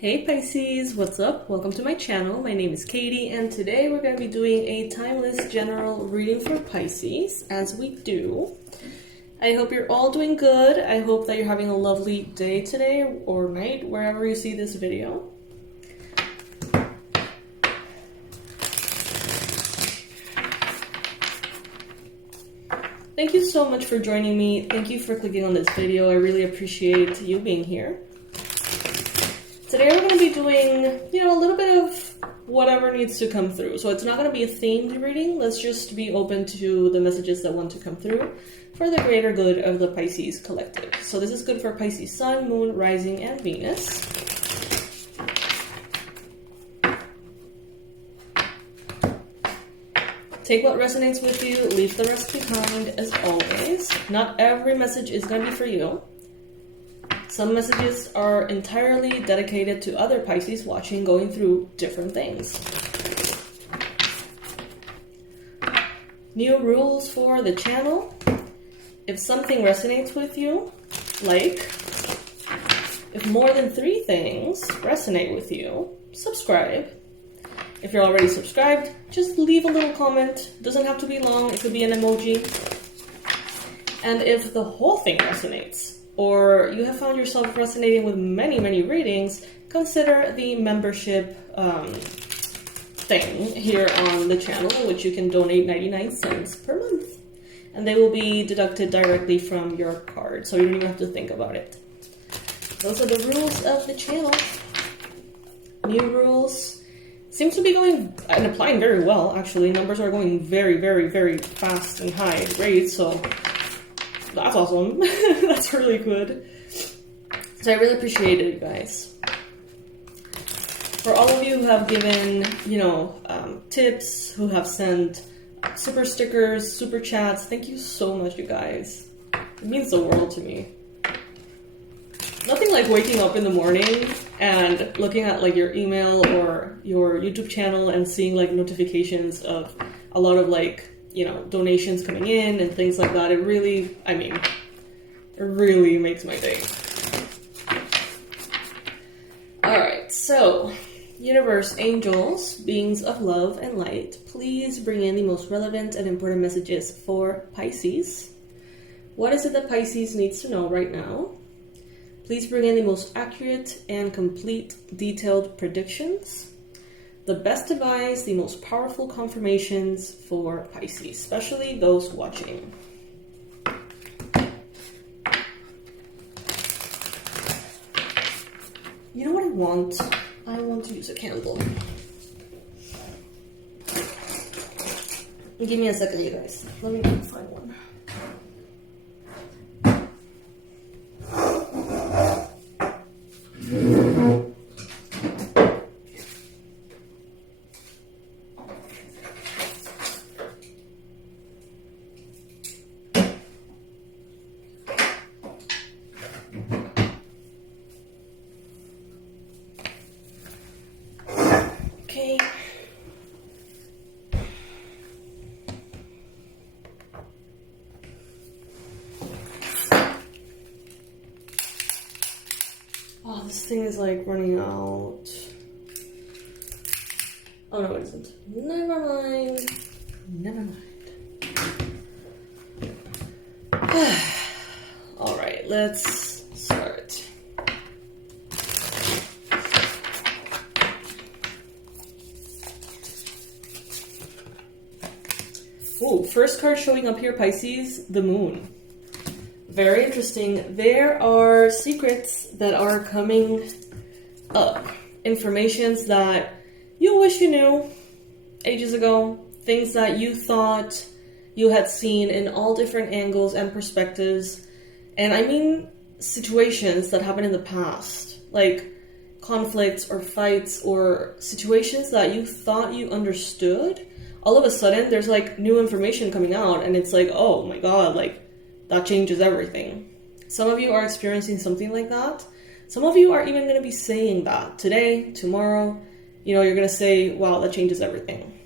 Hey Pisces, what's up? Welcome to my channel. My name is Katie and today we're going to be doing a timeless general reading for Pisces, as we do. I hope you're all doing good. I hope that you're having a lovely day today or night, wherever you see this video. Thank you so much for joining me. Thank you for clicking on this video. I really appreciate you being here. Today we're going to be doing, a little bit of whatever needs to come through. So it's not going to be a themed reading. Let's just be open to the messages that want to come through for the greater good of the Pisces collective. So this is good for Pisces Sun, Moon, Rising, and Venus. Take what resonates with you, leave the rest behind, as always. Not every message is going to be for you. Some messages are entirely dedicated to other Pisces watching, going through different things. New rules for the channel. If something resonates with you, if more than 3 things resonate with you, subscribe. If you're already subscribed, just leave a little comment. Doesn't have to be long, it could be an emoji. And if the whole thing resonates, or you have found yourself resonating with many, many readings, consider the membership thing here on the channel, which you can donate 99 cents per month. And they will be deducted directly from your card, so you don't even have to think about it. Those are the rules of the channel. New rules seems to be going and applying very well, actually. Numbers are going very, very, very fast and high rates, so that's awesome. That's really good. So I really appreciate it, you guys. For all of you who have given, tips, who have sent super stickers, super chats, thank you so much, you guys. It means the world to me. Nothing like waking up in the morning and looking at your email or your YouTube channel and seeing notifications of a lot of donations coming in and things like that. It really makes my day. Alright, so, universe, angels, beings of love and light, please bring in the most relevant and important messages for Pisces. What is it that Pisces needs to know right now? Please bring in the most accurate and complete detailed predictions. The best advice, the most powerful confirmations for Pisces, especially those watching. You know what I want? I want to use a candle. Give me a second, you guys. Let me find one. Oh, this thing is running out. Oh no, it isn't. Never mind. Never mind. Alright, let's start. Ooh, first card showing up here, Pisces, the moon. Very interesting. There are secrets that are coming up. Informations that you wish you knew ages ago. Things that you thought you had seen in all different angles and perspectives. And I mean situations that happened in the past. Like conflicts or fights or situations that you thought you understood. All of a sudden, there's new information coming out and it's oh my god, that changes everything. Some of you are experiencing something like that. Some of you are even going to be saying that today, tomorrow. You're going to say, wow, that changes everything.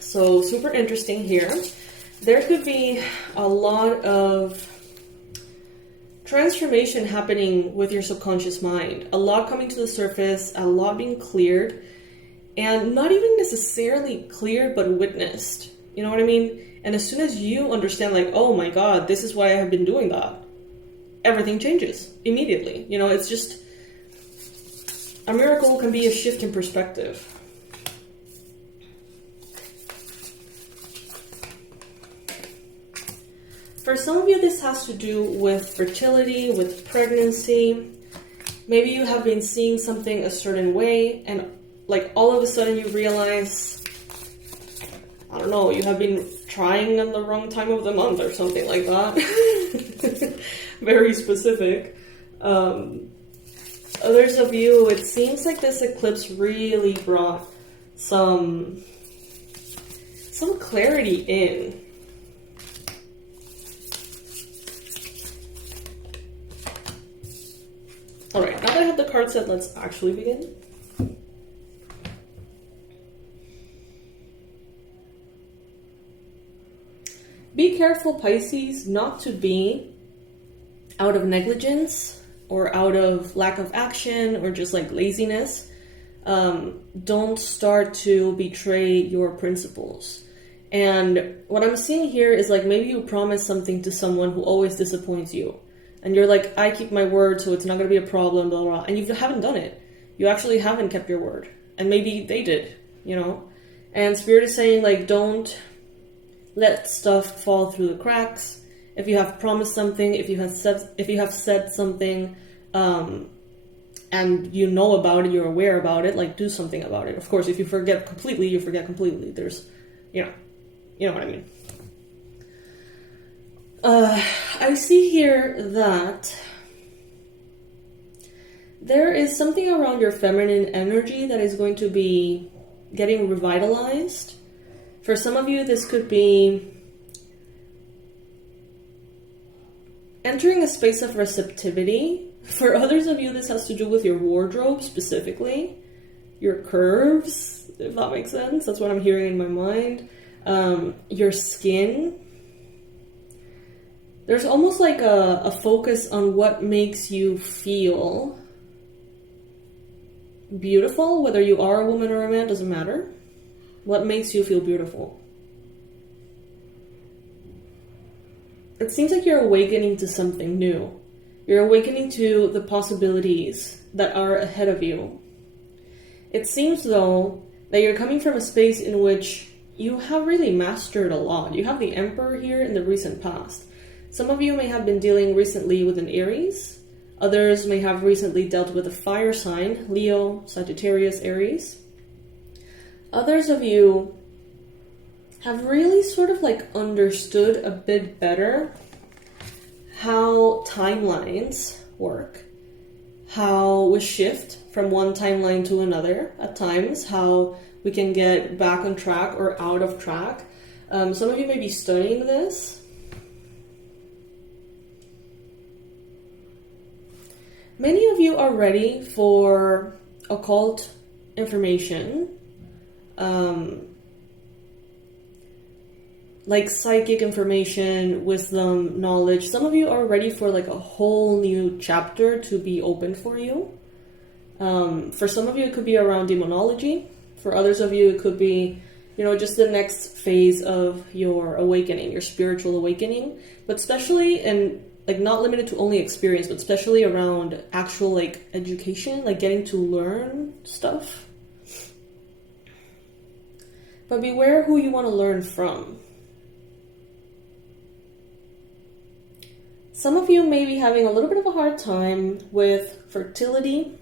So super interesting here. There could be a lot of transformation happening with your subconscious mind. A lot coming to the surface, a lot being cleared, and not even necessarily cleared, but witnessed. You know what I mean? And as soon as you understand, like, oh my God, this is why I have been doing that, everything changes immediately. You know, it's just, a miracle can be a shift in perspective. For some of you, this has to do with fertility, with pregnancy. Maybe you have been seeing something a certain way, and like all of a sudden you realize, I don't know, you have been trying at the wrong time of the month or something like that. Very specific. Others of you, it seems like this eclipse really brought some clarity in. Alright, now that I have the card set, let's actually begin. Be careful, Pisces, not to be out of negligence or out of lack of action or just like laziness. Don't start to betray your principles. And what I'm seeing here is like maybe you promise something to someone who always disappoints you. And you're like, I keep my word, so it's not going to be a problem, blah, blah, blah. And you haven't done it. You actually haven't kept your word. And maybe they did, you know? And Spirit is saying, like, don't let stuff fall through the cracks. If you have promised something, if you have said something, and you know about it, you're aware about it, like, do something about it. Of course, if you forget completely, you forget completely. There's, you know what I mean. I see here that there is something around your feminine energy that is going to be getting revitalized. For some of you, this could be entering a space of receptivity. For others of you, this has to do with your wardrobe specifically, your curves, if that makes sense. That's what I'm hearing in my mind. Your skin. There's almost like a focus on what makes you feel beautiful, whether you are a woman or a man, doesn't matter. What makes you feel beautiful? It seems like you're awakening to something new. You're awakening to the possibilities that are ahead of you. It seems, though, that you're coming from a space in which you have really mastered a lot. You have the Emperor here in the recent past. Some of you may have been dealing recently with an Aries. Others may have recently dealt with a fire sign, Leo, Sagittarius, Aries. Others of you have really sort of like understood a bit better how timelines work, how we shift from one timeline to another at times, how we can get back on track or out of track. Some of you may be studying this. Many of you are ready for occult information, like psychic information, wisdom, knowledge. Some of you are ready for like a whole new chapter to be opened for you. For some of you, it could be around demonology. For others of you, it could be, you know, just the next phase of your awakening, your spiritual awakening, but especially in like not limited to only experience, but especially around actual like education, like getting to learn stuff. But beware who you want to learn from. Some of you may be having a little bit of a hard time with fertility,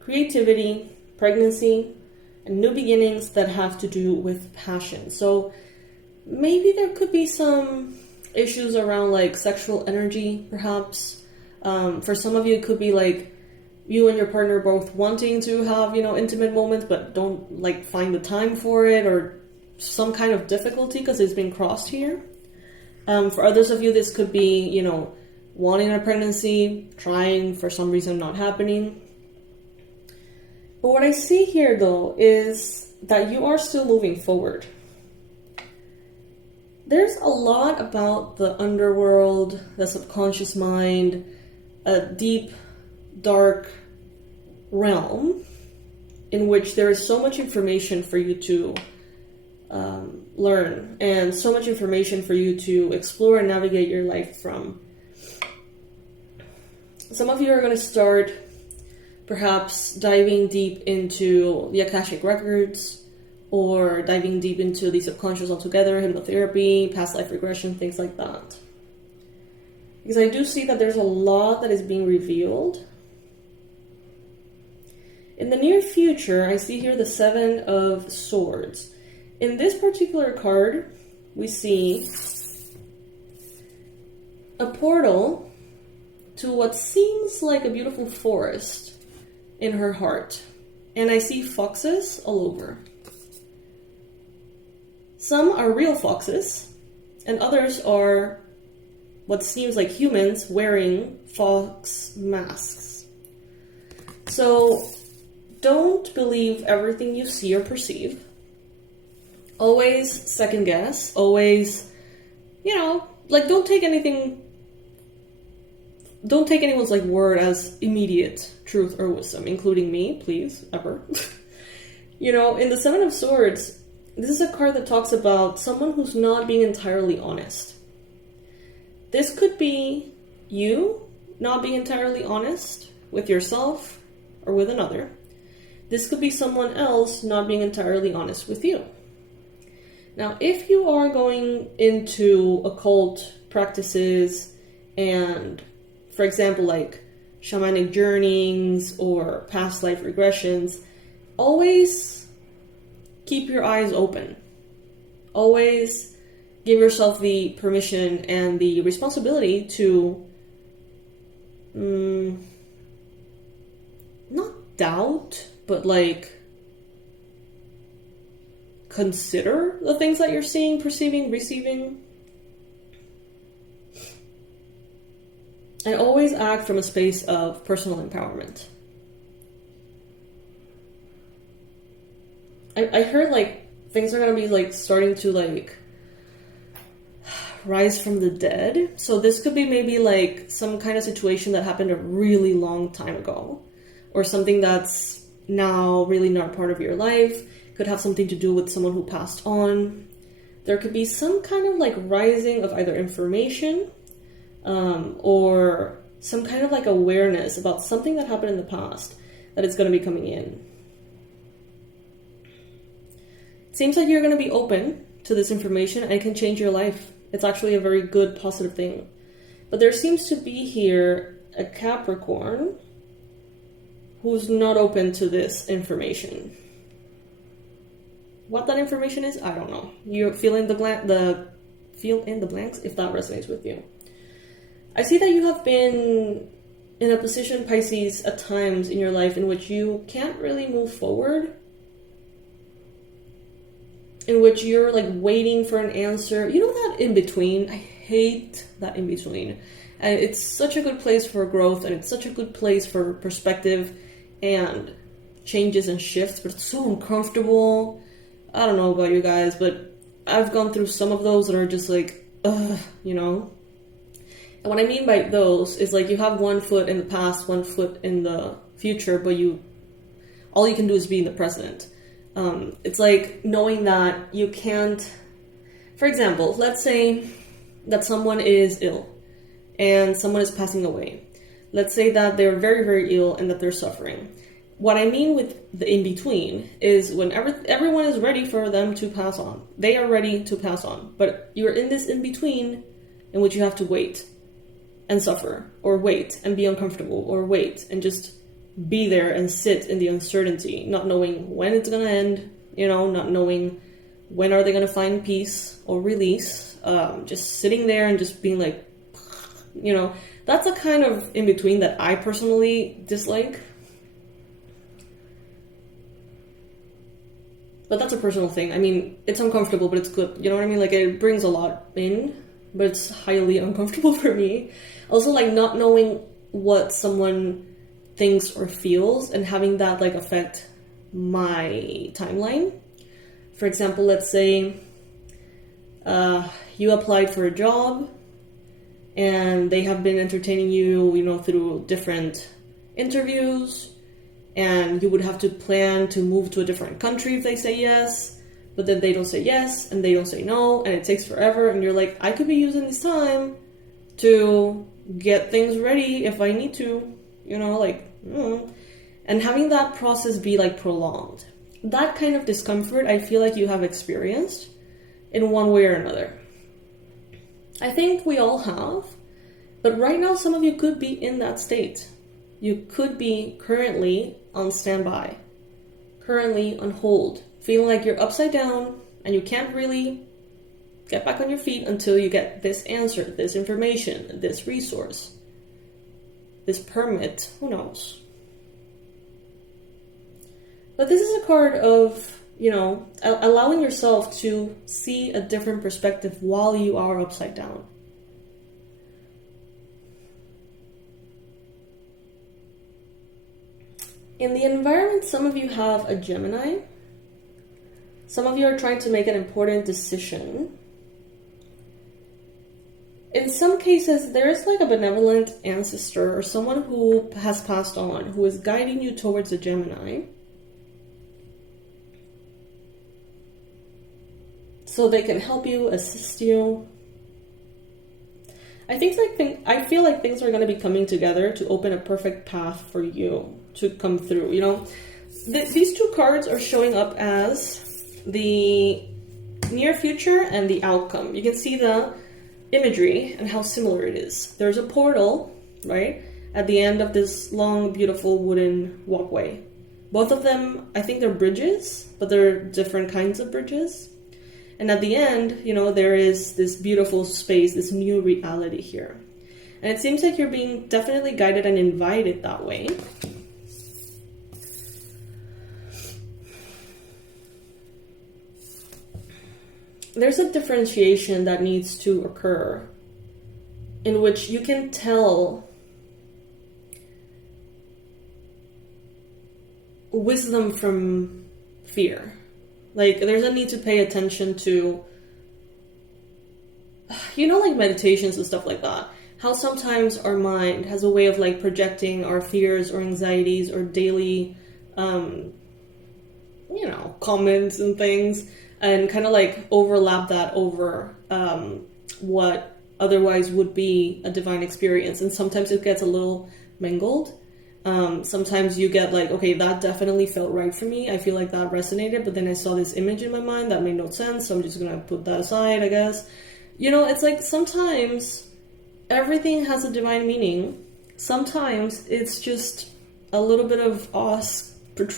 creativity, pregnancy, and new beginnings that have to do with passion. So maybe there could be some issues around like sexual energy, perhaps. For some of you, it could be like you and your partner both wanting to have, you know, intimate moments, but don't like find the time for it, or some kind of difficulty because it's been crossed here. For others of you, this could be, you know, wanting a pregnancy, trying, for some reason not happening. But what I see here, though, is that you are still moving forward. there's a lot about the underworld, the subconscious mind, a deep, dark realm in which there is so much information for you to learn, and so much information for you to explore and navigate your life from. Some of you are going to start perhaps diving deep into the Akashic records, or diving deep into the subconscious altogether, hypnotherapy, past life regression, things like that. Because I do see that there's a lot that is being revealed. In the near future, I see here the Seven of Swords. In this particular card, we see a portal to what seems like a beautiful forest in her heart. And I see foxes all over. Some are real foxes, and others are what seems like humans wearing fox masks. So don't believe everything you see or perceive. Always second guess. Always, don't take anyone's like word as immediate truth or wisdom, including me, please, ever. In the Seven of Swords, this is a card that talks about someone who's not being entirely honest. This could be you not being entirely honest with yourself or with another. This could be someone else not being entirely honest with you. Now, if you are going into occult practices and, for example, like shamanic journeyings or past life regressions, always keep your eyes open. Always give yourself the permission and the responsibility to not doubt, but consider the things that you're seeing, perceiving, receiving. And always act from a space of personal empowerment. I heard things are gonna be starting to rise from the dead. So this could be maybe some kind of situation that happened a really long time ago, or something that's now really not part of your life. Could have something to do with someone who passed on. There could be some kind of rising of either information or some kind of awareness about something that happened in the past that is going to be coming in. It seems like you're going to be open to this information and it can change your life. It's actually a very good, positive thing. But there seems to be here a Capricorn who's not open to this information. What that information is, I don't know. You fill in the blanks if that resonates with you. I see that you have been in a position, Pisces, at times in your life in which you can't really move forward, in which you're waiting for an answer. You know that in between? I hate that in between. And it's such a good place for growth, and it's such a good place for perspective and changes and shifts, but it's so uncomfortable. I don't know about you guys, but I've gone through some of those that are just And what I mean by those is you have one foot in the past, one foot in the future, but all you can do is be in the present. It's knowing that you can't, for example, let's say that someone is ill and someone is passing away. Let's say that they're very, very ill and that they're suffering. What I mean with the in-between is when everyone is ready for them to pass on. They are ready to pass on. But you're in this in-between in which you have to wait and suffer, or wait and be uncomfortable, or wait and just be there and sit in the uncertainty, not knowing when it's going to end, not knowing when are they going to find peace or release, just sitting there and just being that's a kind of in-between that I personally dislike. But that's a personal thing. I mean, it's uncomfortable, but it's good. You know what I mean? It brings a lot in, but it's highly uncomfortable for me. Also, not knowing what someone thinks or feels and having that, affect my timeline. For example, let's say You applied for a job and they have been entertaining you, you know, through different interviews, and you would have to plan to move to a different country if they say yes, but then they don't say yes and they don't say no, and it takes forever, and you're like, I could be using this time to get things ready if I need to, you know, like, and having that process be like prolonged. That kind of discomfort I feel like you have experienced in one way or another. I think we all have, but right now some of you could be in that state. You could be currently on standby, currently on hold, feeling like you're upside down and you can't really get back on your feet until you get this answer, this information, this resource, this permit, who knows. But this is a card of, you know, allowing yourself to see a different perspective while you are upside down. In the environment, some of you have a Gemini. Some of you are trying to make an important decision. In some cases, there is like a benevolent ancestor or someone who has passed on, who is guiding you towards a Gemini, so they can help you, assist you. I feel like things are going to be coming together to open a perfect path for you to come through. You know, these two cards are showing up as the near future and the outcome. You can see the imagery and how similar it is. There's a portal, right, at the end of this long, beautiful wooden walkway. Both of them, I think they're bridges, but they're different kinds of bridges. And at the end, you know, there is this beautiful space, this new reality here. And it seems like you're being definitely guided and invited that way. There's a differentiation that needs to occur in which you can tell wisdom from fear. Like, there's a need to pay attention to, you know, like meditations and stuff like that. How sometimes our mind has a way of like projecting our fears or anxieties or daily, you know, comments and things, and kind of like overlap that over what otherwise would be a divine experience. And sometimes it gets a little mangled. Sometimes you get like, okay, that definitely felt right for me. I feel like that resonated, but then I saw this image in my mind that made no sense, so I'm just gonna put that aside, I guess. You know, it's like sometimes everything has a divine meaning. Sometimes it's just a little bit of us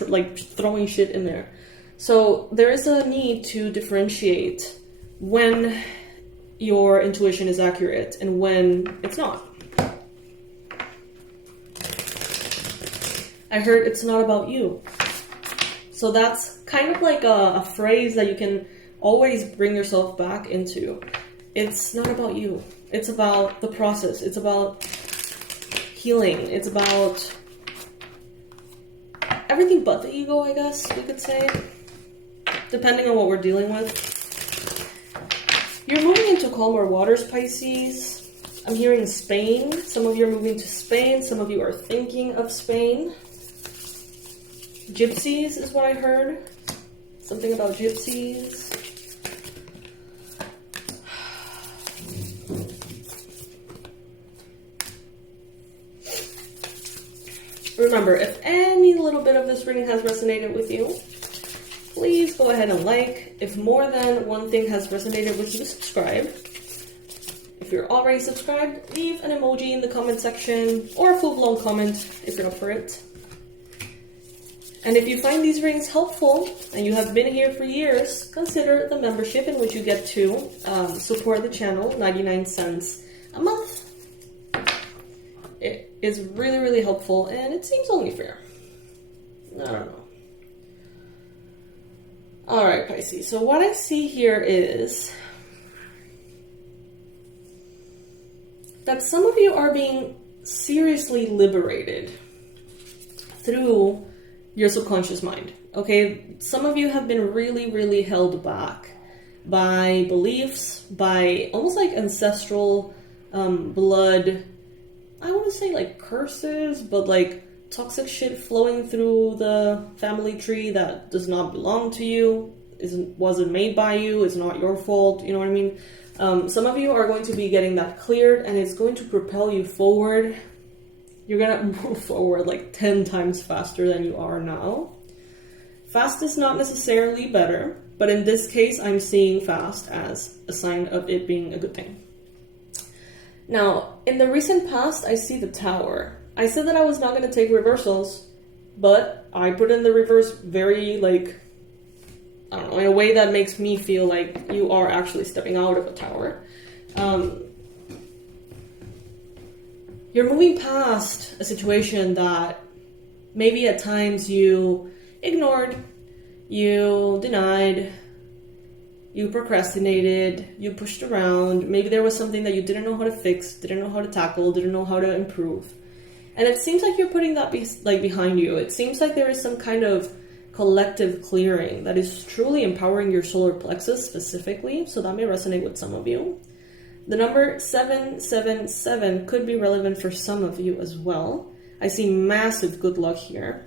like throwing shit in there. So there is a need to differentiate when your intuition is accurate and when it's not. I heard it's not about you. So that's kind of like a phrase that you can always bring yourself back into. It's not about you. It's about the process. It's about healing. It's about everything but the ego, I guess we could say, depending on what we're dealing with. You're moving into calmer waters, Pisces. I'm hearing Spain. Some of you are moving to Spain. Some of you are thinking of Spain. Gypsies is what I heard. Something about gypsies. Remember, if any little bit of this reading has resonated with you, please go ahead and like. If more than one thing has resonated with you, subscribe. If you're already subscribed, leave an emoji in the comment section or a full-blown comment if you're up for it. And if you find these readings helpful and you have been here for years, consider the membership in which you get to support the channel, 99 cents a month. It is really, really helpful, and it seems only fair. I don't know. Alright, Pisces. So what I see here is that some of you are being seriously liberated through your subconscious mind. Okay, some of you have been really, really held back by beliefs, by almost like ancestral blood. I wouldn't say like curses, but like toxic shit flowing through the family tree that does not belong to you, wasn't made by you, is not your fault, you know what I mean? Some of you are going to be getting that cleared, and it's going to propel you forward. You're gonna move forward like 10 times faster than you are now. Fast is not necessarily better, but in this case, I'm seeing fast as a sign of it being a good thing. Now, in the recent past, I see the Tower. I said that I was not going to take reversals, but I put in the reverse very, like, I don't know, in a way that makes me feel like you are actually stepping out of a tower. You're moving past a situation that maybe at times you ignored, you denied, you procrastinated, you pushed around. Maybe there was something that you didn't know how to fix, didn't know how to tackle, didn't know how to improve. And it seems like you're putting that behind you. It seems like there is some kind of collective clearing that is truly empowering your solar plexus specifically. So that may resonate with some of you. The number 777 could be relevant for some of you as well. I see massive good luck here.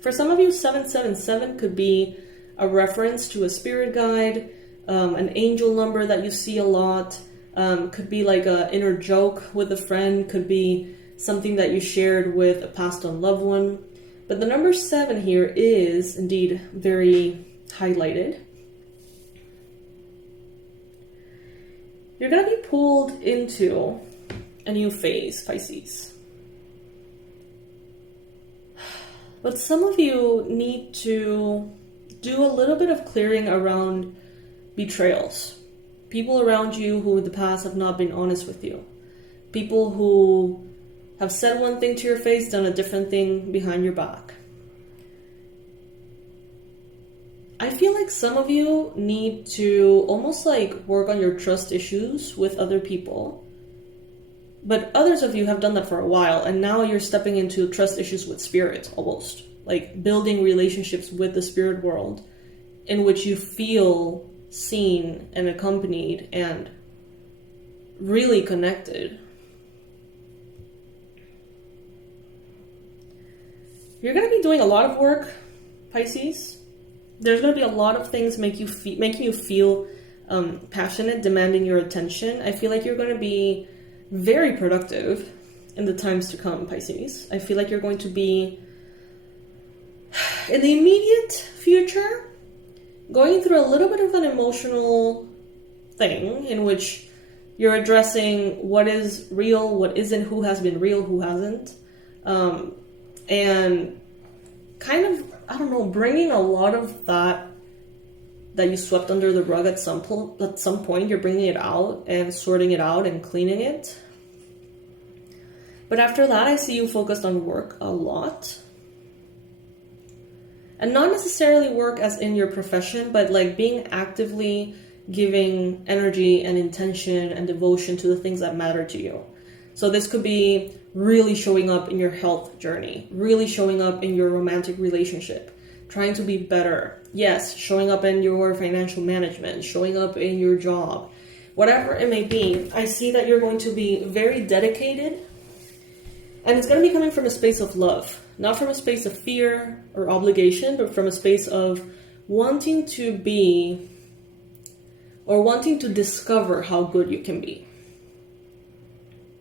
For some of you, 777 could be a reference to a spirit guide, an angel number that you see a lot, could be like an inner joke with a friend, could be something that you shared with a passed on loved one. But the number 7 here is indeed very highlighted. You're going to be pulled into a new phase, Pisces. But some of you need to do a little bit of clearing around betrayals. People around you who in the past have not been honest with you. People who have said one thing to your face, done a different thing behind your back. I feel like some of you need to almost like work on your trust issues with other people. But others of you have done that for a while, and now you're stepping into trust issues with spirit, almost. Like building relationships with the spirit world in which you feel seen and accompanied and really connected. You're going to be doing a lot of work, Pisces. There's going to be a lot of things making you feel passionate, demanding your attention. I feel like you're going to be very productive in the times to come, Pisces. I feel like you're going to be, in the immediate future, going through a little bit of an emotional thing in which you're addressing what is real, what isn't, who has been real, who hasn't. And kind of, I don't know, bringing a lot of that you swept under the rug at some point, you're bringing it out and sorting it out and cleaning it. But after that, I see you focused on work a lot. And not necessarily work as in your profession, but like being actively giving energy and intention and devotion to the things that matter to you. So this could be really showing up in your health journey, really showing up in your romantic relationship, trying to be better. Yes, showing up in your financial management, showing up in your job, whatever it may be. I see that you're going to be very dedicated, and it's going to be coming from a space of love, not from a space of fear or obligation, but from a space of wanting to be or wanting to discover how good you can be.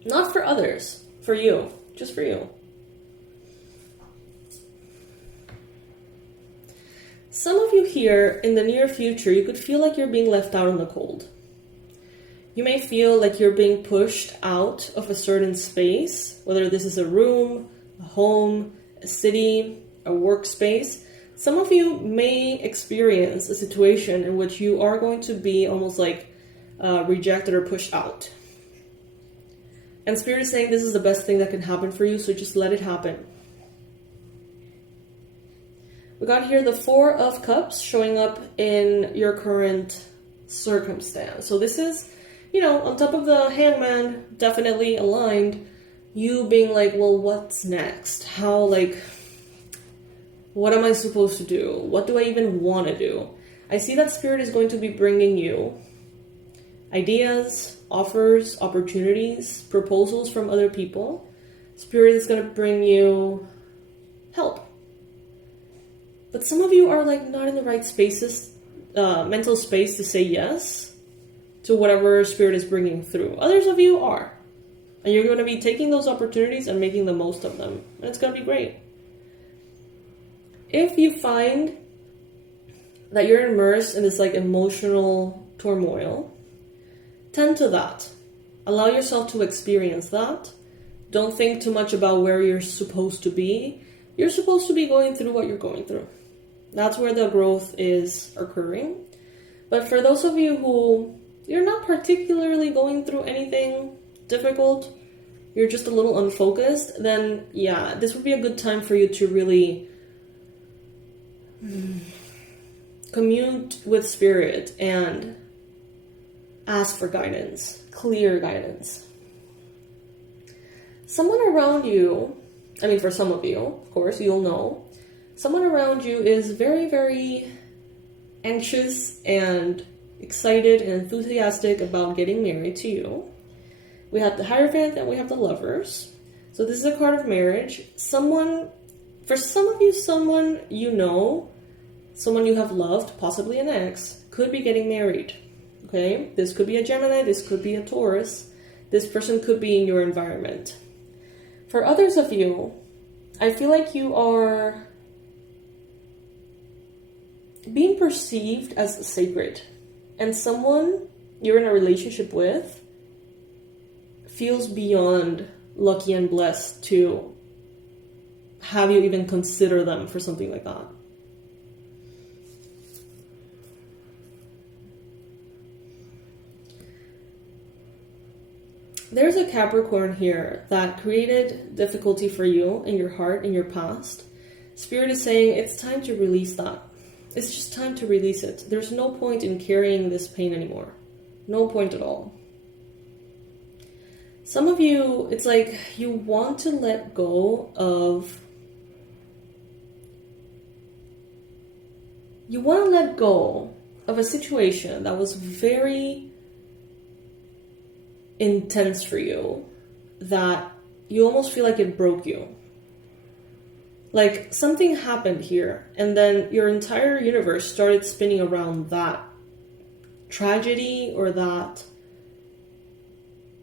Not for others, for you, just for you. Some of you here in the near future, you could feel like you're being left out in the cold. You may feel like you're being pushed out of a certain space, whether this is a room, a home, a city, a workspace. Some of you may experience a situation in which you are going to be almost like rejected or pushed out. And Spirit is saying this is the best thing that can happen for you, so just let it happen. We got here the 4 of Cups showing up in your current circumstance. So this is, on top of the Hangman, definitely aligned. You being like, well, what's next? What am I supposed to do? What do I even want to do? I see that Spirit is going to be bringing you ideas, offers, opportunities, proposals from other people. Spirit is going to bring you help. But some of you are like not in the right spaces, mental space to say yes to whatever Spirit is bringing through. Others of you are. And you're going to be taking those opportunities and making the most of them. And it's going to be great. If you find that you're immersed in this like emotional turmoil, tend to that. Allow yourself to experience that. Don't think too much about where you're supposed to be. You're supposed to be going through what you're going through. That's where the growth is occurring. But for those of you who you're not particularly going through anything difficult, you're just a little unfocused, then yeah, this would be a good time for you to really commute with Spirit and ask for guidance, clear guidance. Someone around you, I mean for some of you, of course, you'll know, someone around you is very, very anxious and excited and enthusiastic about getting married to you. We have the Hierophant and we have the Lovers. So this is a card of marriage. For some of you, someone you know, someone you have loved, possibly an ex, could be getting married. Okay? This could be a Gemini, this could be a Taurus. This person could be in your environment. For others of you, I feel like you are being perceived as sacred. And someone you're in a relationship with feels beyond lucky and blessed to have you even consider them for something like that. There's a Capricorn here that created difficulty for you in your heart, in your past. Spirit is saying it's time to release that. It's just time to release it. There's no point in carrying this pain anymore. No point at all. Some of you, it's like you want to let go of... You want to let go of a situation that was very intense for you, that you almost feel like it broke you. Like something happened here, and then your entire universe started spinning around that tragedy or that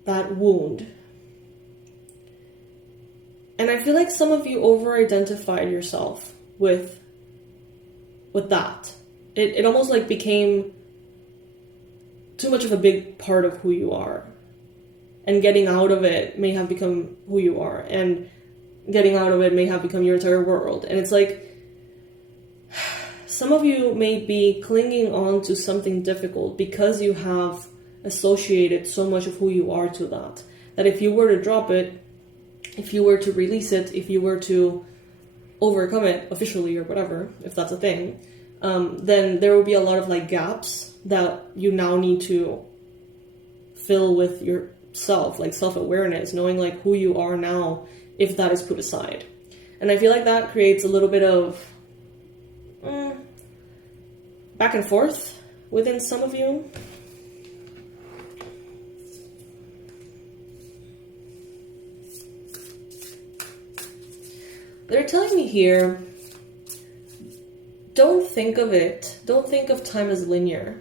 wound. And I feel like some of you over-identified yourself with that. It almost like became too much of a big part of who you are. And getting out of it may have become who you are. And getting out of it may have become your entire world. And it's like, some of you may be clinging on to something difficult because you have associated so much of who you are to that. That if you were to drop it, if you were to release it, if you were to overcome it officially or whatever, if that's a thing, then there will be a lot of like gaps that you now need to fill with yourself, like self-awareness, knowing like who you are now if that is put aside. And I feel like that creates a little bit of back and forth within some of you. They're telling me here, don't think of time as linear.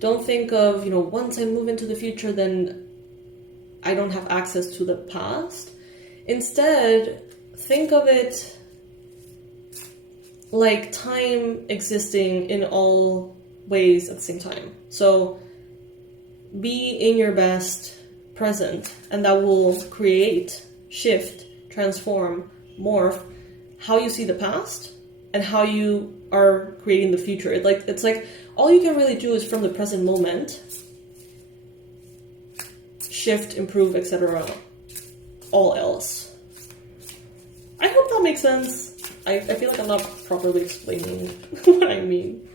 Don't think of, once I move into the future, then I don't have access to the past. Instead, think of it like time existing in all ways at the same time. So be in your best present, and that will create, shift, transform, morph how you see the past and how you are creating the future. It's like all you can really do is from the present moment shift, improve, etc. All else. I hope that makes sense. I feel like I'm not properly explaining what I mean.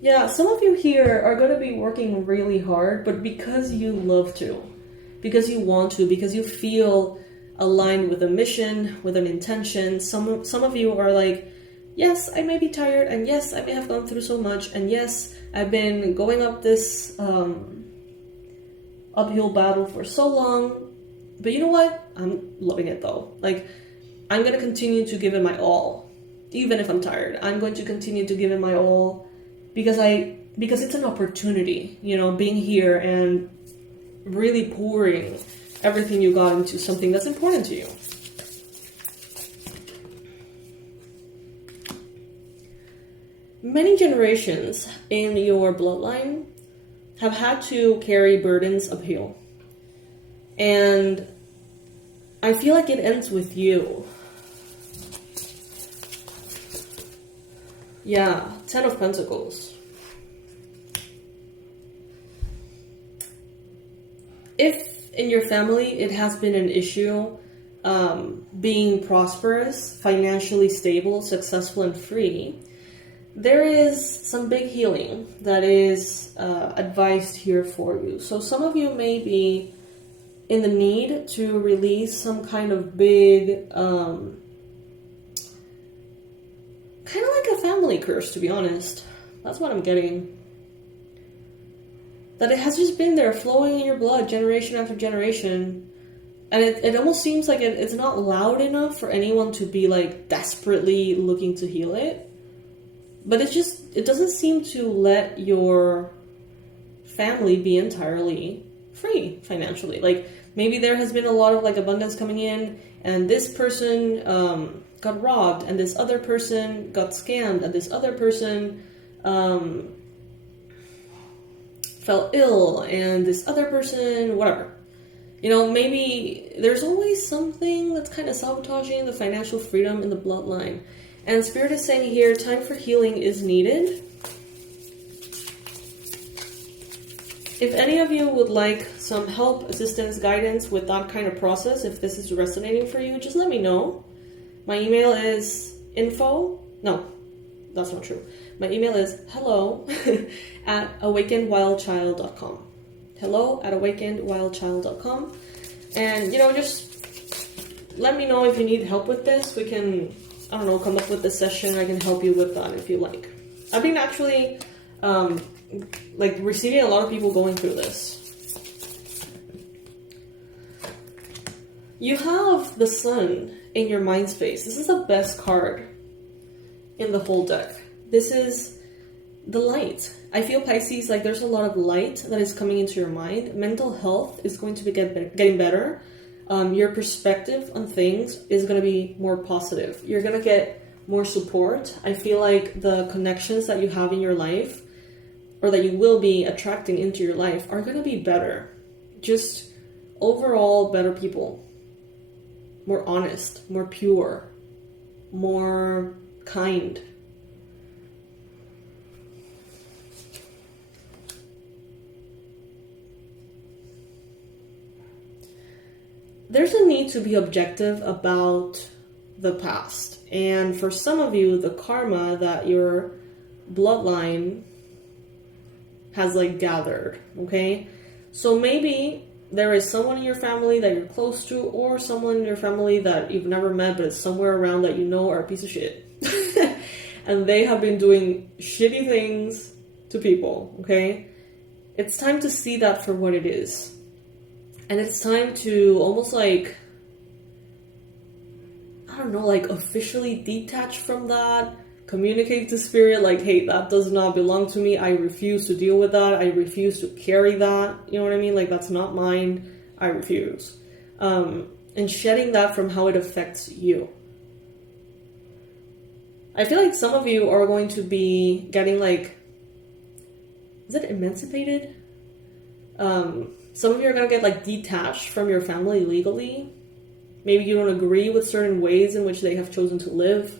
Yeah, some of you here are going to be working really hard, but because you love to, because you want to, because you feel aligned with a mission, with an intention. Some of you are like yes, I may be tired, and yes, I may have gone through so much, and yes, I've been going up this uphill battle for so long, but you know what? I'm loving it though. Like, I'm gonna continue to give it my all, even if I'm tired. I'm going to continue to give it my all because it's an opportunity, you know, being here and really pouring everything you got into something that's important to you. Many generations in your bloodline have had to carry burdens uphill. And I feel like it ends with you. Yeah, 10 of Pentacles. If in your family it has been an issue being prosperous, financially stable, successful, and free, there is some big healing that is advised here for you. So some of you may be in the need to release some kind of big, kind of like a family curse, to be honest. That's what I'm getting. That it has just been there flowing in your blood generation after generation. And it almost seems like it's not loud enough for anyone to be like desperately looking to heal it. But it doesn't seem to let your family be entirely free financially. Like, maybe there has been a lot of like abundance coming in, and this person got robbed, and this other person got scammed, and this other person fell ill, and this other person, whatever. You know, maybe there's always something that's kind of sabotaging the financial freedom in the bloodline. And Spirit is saying here, time for healing is needed. If any of you would like some help, assistance, guidance with that kind of process, if this is resonating for you, just let me know. My email is no, that's not true. My email is hello@awakenedwildchild.com. hello@awakenedwildchild.com. And, you know, just let me know if you need help with this. We can, I don't know, come up with a session. I can help you with that if you like. I've been actually, like, receiving a lot of people going through this. You have the Sun in your mind space. This is the best card in the whole deck. This is the light. I feel, Pisces, like there's a lot of light that is coming into your mind. Mental health is going to be getting better. Your perspective on things is going to be more positive. You're going to get more support. I feel like the connections that you have in your life, or that you will be attracting into your life, are going to be better. Just overall better people. More honest, more pure, more kind. There's a need to be objective about the past. And for some of you, the karma that your bloodline has like gathered, okay? So maybe there is someone in your family that you're close to, or someone in your family that you've never met but is somewhere around that you know are a piece of shit. And they have been doing shitty things to people, okay? It's time to see that for what it is. And it's time to almost like, I don't know, like officially detach from that. Communicate to Spirit like, hey, that does not belong to me. I refuse to deal with that. I refuse to carry that. You know what I mean? Like, that's not mine. I refuse. And shedding that from how it affects you. I feel like some of you are going to be getting like, is it emancipated? Some of you are going to get like detached from your family legally. Maybe you don't agree with certain ways in which they have chosen to live.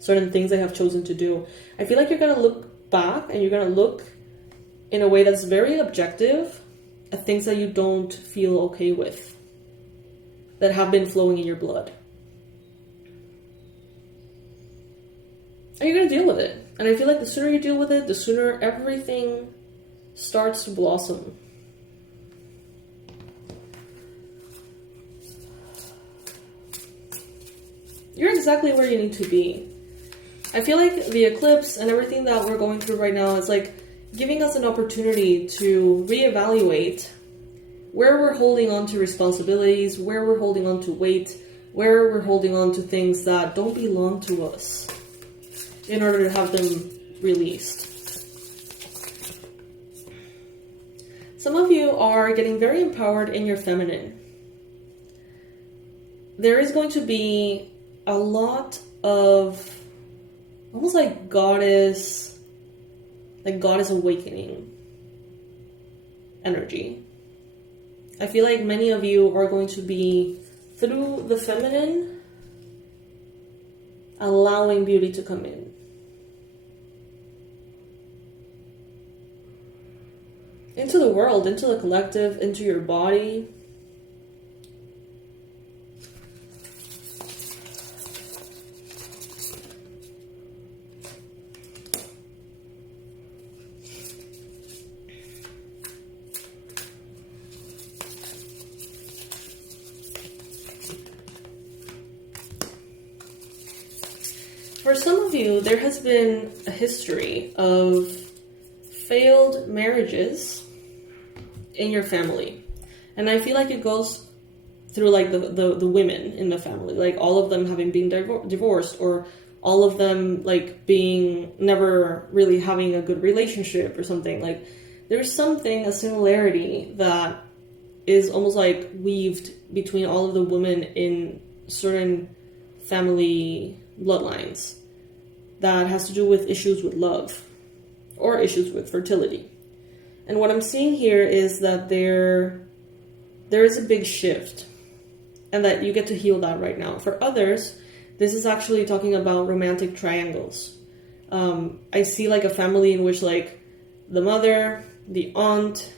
Certain things they have chosen to do. I feel like you're going to look back and you're going to look in a way that's very objective at things that you don't feel okay with, that have been flowing in your blood. And you're going to deal with it. And I feel like the sooner you deal with it, the sooner everything starts to blossom. You're exactly where you need to be. I feel like the eclipse and everything that we're going through right now is like giving us an opportunity to reevaluate where we're holding on to responsibilities, where we're holding on to weight, where we're holding on to things that don't belong to us in order to have them released. Some of you are getting very empowered in your feminine. There is going to be a lot of almost like goddess awakening energy. I feel like many of you are going to be, through the feminine, allowing beauty to come in. Into the world, into the collective, into your body. For some of you, there has been a history of failed marriages in your family. And I feel like it goes through like the women in the family, like all of them having been divorced, or all of them like being never really having a good relationship or something. Like there's something, a similarity that is almost like weaved between all of the women in certain family bloodlines that has to do with issues with love or issues with fertility. And what I'm seeing here is that there is a big shift and that you get to heal that right now. For others, this is actually talking about romantic triangles. I see like a family in which like the mother, the aunt,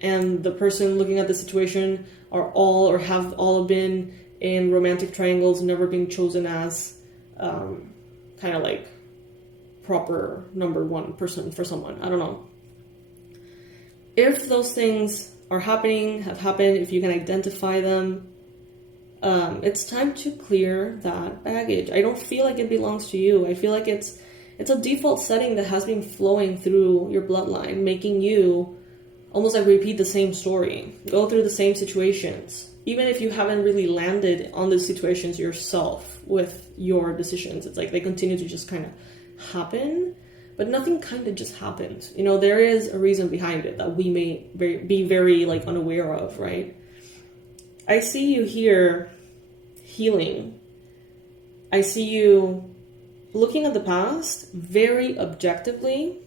and the person looking at the situation are all or have all been in romantic triangles, never being chosen as kind of like proper number one person for someone. I don't know. If those things are happening, have happened, if you can identify them, it's time to clear that baggage. I don't feel like it belongs to you. I feel like it's a default setting that has been flowing through your bloodline, making you almost like repeat the same story, go through the same situations, even if you haven't really landed on the situations yourself with your decisions. It's like they continue to just kind of happen. But nothing kind of just happened. You know, there is a reason behind it that we may be very like unaware of, right? I see you here healing. I see you looking at the past very objectively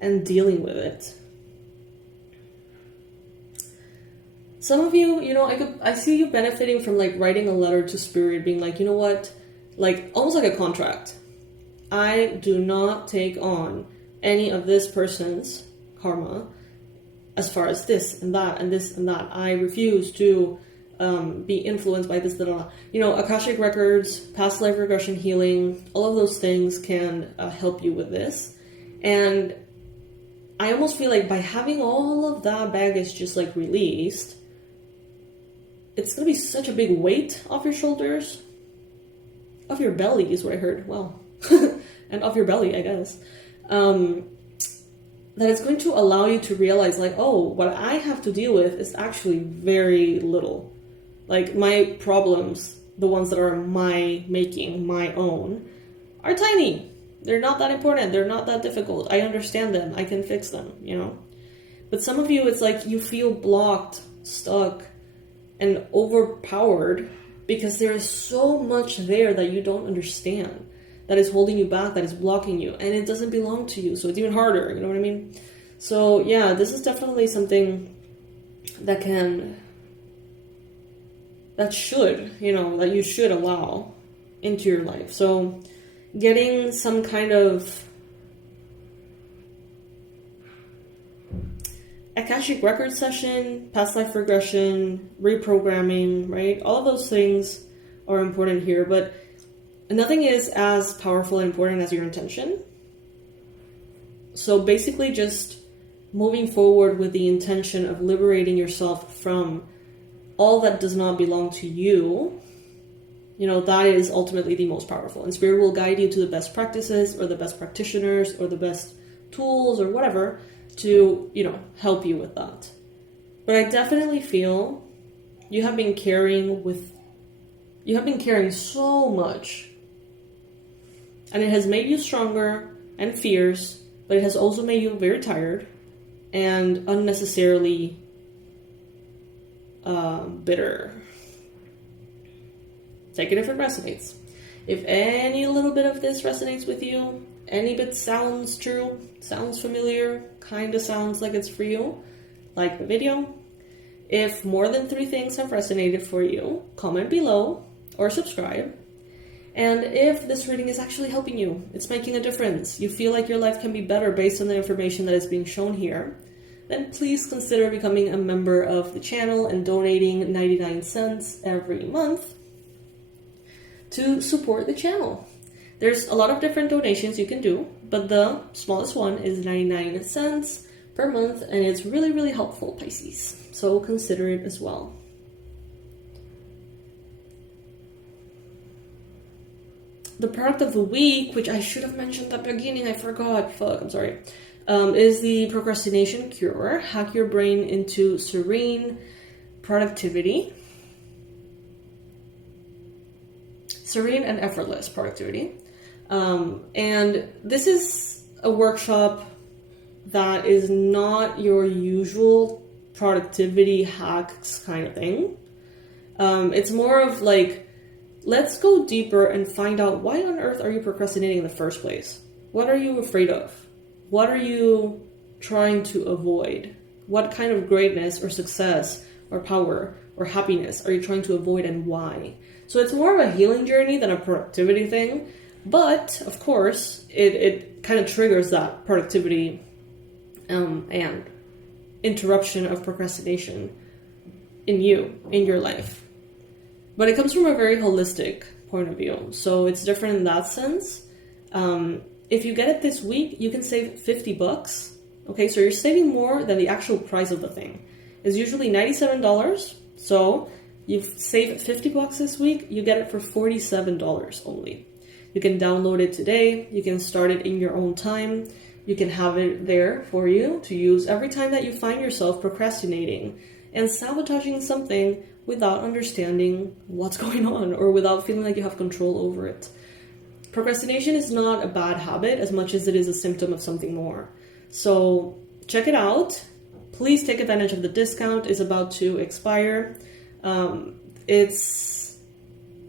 and dealing with it. Some of you, you know, I see you benefiting from like writing a letter to spirit, being like, you know what, like almost like a contract. I do not take on any of this person's karma as far as this and that and this and that. I refuse to be influenced by this, that. You know, Akashic records, past life regression healing, all of those things can help you with this. And I almost feel like by having all of that baggage just like released, it's going to be such a big weight off your shoulders. Off your belly is what I heard. Well, and off your belly, I guess. That it's going to allow you to realize like, oh, what I have to deal with is actually very little. Like my problems, the ones that are my making, my own, are tiny. They're not that important. They're not that difficult. I understand them. I can fix them, you know? But some of you, it's like you feel blocked, stuck, and overpowered because there is so much there that you don't understand, that is holding you back, that is blocking you, and it doesn't belong to you, so it's even harder, you know what I mean? So yeah, this is definitely something that should, you know, that you should allow into your life. So getting some kind of Akashic record session, past life regression, reprogramming, right? All of those things are important here, but nothing is as powerful and important as your intention. So basically just moving forward with the intention of liberating yourself from all that does not belong to you You know, that is ultimately the most powerful. And Spirit will guide you to the best practices or the best practitioners or the best tools or whatever to, you know, help you with that. But I definitely feel you have been carrying so much. And it has made you stronger and fierce, but it has also made you very tired and unnecessarily bitter. Take it if it resonates. If any little bit of this resonates with you, any bit sounds true, sounds familiar, kind of sounds like it's for you, like the video. If more than 3 things have resonated for you, comment below or subscribe. And if this reading is actually helping you, it's making a difference, you feel like your life can be better based on the information that is being shown here, then please consider becoming a member of the channel and donating 99 cents every month to support the channel. There's a lot of different donations you can do, but the smallest one is 99 cents per month, and it's really, really helpful, Pisces. So consider it as well. The product of the week, which I should have mentioned at the beginning, I forgot, I'm sorry, is the Procrastination Cure. Hack your brain into serene productivity. Serene and effortless productivity. And this is a workshop that is not your usual productivity hacks kind of thing. It's more of like, let's go deeper and find out, why on earth are you procrastinating in the first place? What are you afraid of? What are you trying to avoid? What kind of greatness or success or power or happiness are you trying to avoid, and why? So it's more of a healing journey than a productivity thing. But, of course, it kind of triggers that productivity and interruption of procrastination in your life. But it comes from a very holistic point of view. So it's different in that sense. If you get it this week, you can save $50. Okay, so you're saving more than the actual price of the thing. It's usually $97. So you've saved $50 this week, you get it for $47 only. You can download it today. You can start it in your own time. You can have it there for you to use every time that you find yourself procrastinating and sabotaging something without understanding what's going on or without feeling like you have control over it. Procrastination is not a bad habit as much as it is a symptom of something more. So check it out. Please take advantage of the discount. It's about to expire. It's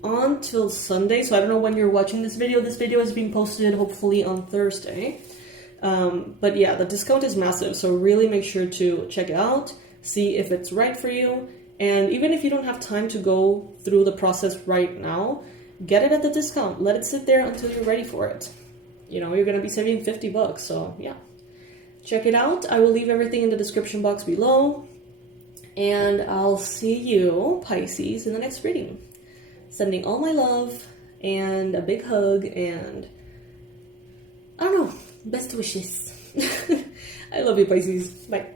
on till Sunday, so I don't know when you're watching this video. This video is being posted hopefully on Thursday. But yeah, the discount is massive, so really make sure to check it out, see if it's right for you. And even if you don't have time to go through the process right now, get it at the discount. Let it sit there until you're ready for it. You know, you're going to be saving $50, so yeah. Check it out. I will leave everything in the description box below. And I'll see you, Pisces, in the next reading. Sending all my love and a big hug and, I don't know, best wishes. I love you, Pisces. Bye.